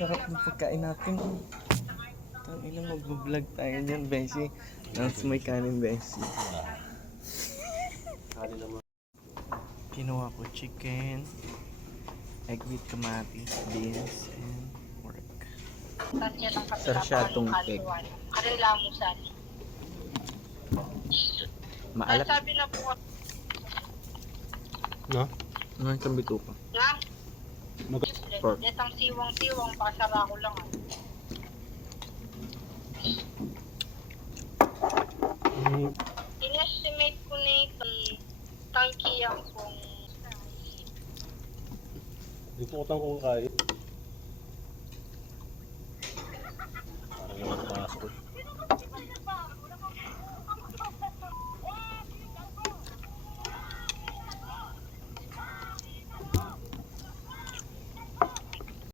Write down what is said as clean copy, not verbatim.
sarap ng pagkain natin. Ang ina, mag-vlog tayo dyan, Beshi. Tapos may kanin, Beshi. Kinuha ko chicken, egg with kamatis, beans, and pork. Sarsyatong egg. Karilamusan. Maalat. Sabi na po No? Ano yung kambito ko? nga, Pork. letang siwang-siwang, pasara ko lang. In-estimate ko na itong tangkiyang kung Dito ko tang kung kain.